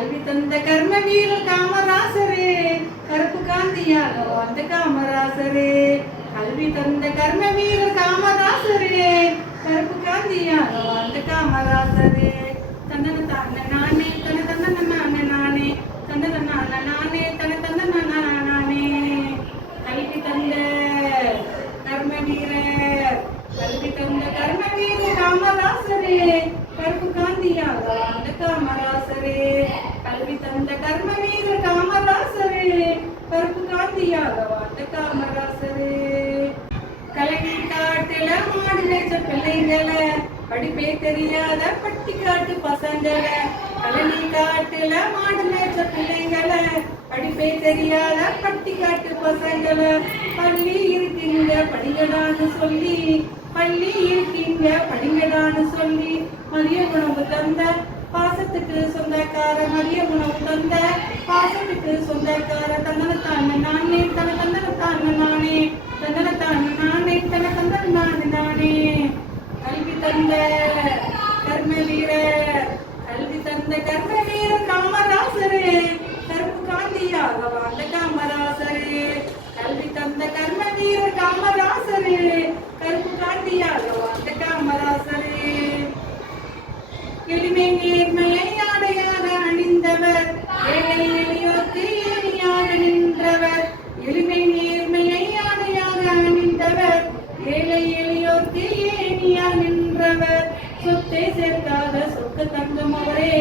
கல்வி தந்த கர்ம வீரர் காமராசரே, கருப்பு காந்தியாக வாழ்ந்த காமராசரே. கல்வி தந்த கர்ம வீரர் காமராசரே, கருப்பு காந்தியாக வாழ்ந்த காமராசரே. தந்தன தான நானே தன தந்தன நானே நானே தந்தன நான நானே தன தந்தன நானே. கல்வி தந்த கர்ம வீரர், கல்வி தந்த கர்ம வீரர் காமராசரே, கருப்பு காந்தியாக வாழ்ந்த காமராசரே. கல்வி தந்த கர்ம வீரர் காமராசரே, கருப்பு காந்தியாக வாழ்ந்த காமராசரே. கலனி காட்டுல மாடு மேய்ச்ச பிள்ளைங்களை, படிப்பே தெரியாத பட்டிக்காட்டு பசங்களை. கலனி காட்டுல மாடு மேய்ச்ச பிள்ளைங்களை, படிப்பே தெரியாத பட்டிக்காட்டு பசங்களை. பள்ளி இருக்கீங்க படிங்கடான்னு சொல்லி, பள்ளி இருக்கீங்க படிங்கடான்னு சொல்லி, மதிய உணவு தந்த பாசத்துக்கு சொந்தக்கார, மதிய உணவு தந்த பாசத்துக்கு சொந்தக்கார. தந்தன தானே நானே தன தந்தன தானே நானே தந்தன தானே நானே தன தந்தன நானே நானே. கல்வி தந்த கர்ம வீரர், கல்வி தந்த கர்ம வீரர் காமராசரே, கருப்பு காந்தியாக வாழ்ந்த காமராசரே. கல்வி தந்த கர்ம வீரர் காமராசரே, கருப்பு காந்தியாக வாழ்ந்த காமராசரே. எளிமை நேர்மையை ஆடையாக அணிந்தவர், ஏழை எளியோர்க்கு ஏணியாக நின்றவர். எளிமை நேர்மையை ஆடையாக அணிந்தவர், ஏழை எளியோர்க்கு ஏணியாக நின்றவர். சொத்தை சேர்க்காத சொக்க தங்கம் அவரே,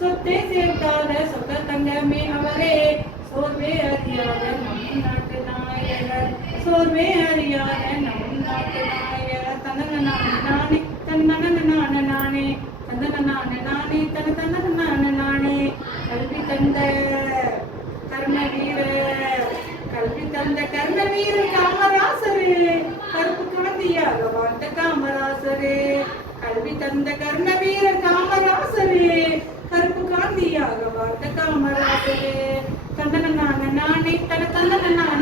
சொத்தை சேர்க்காத சொக்க தங்கமே அவரே. சோர்வே அறியாத நம் நாட்டு நாயகர், சோர்வே அறியாத நம் நாட்டு நாயகர். தந்தன நானே நானே தன்னன நானே நானே தந்தன நானே நானே தன தந்தன நானே நானே. கல்வி தந்த கர்ம வீரர், கல்வி தந்த கர்ம வீரர் காமராசரே, கருப்பு காந்தியாக வாழ்ந்த காமராசரே. கல்வி தந்த கர்ம வீரர் காமராசரே, கருப்பு காந்தியாக வாழ்ந்த காமராசரே. தந்தன நானே நானே தன தந்தன நானே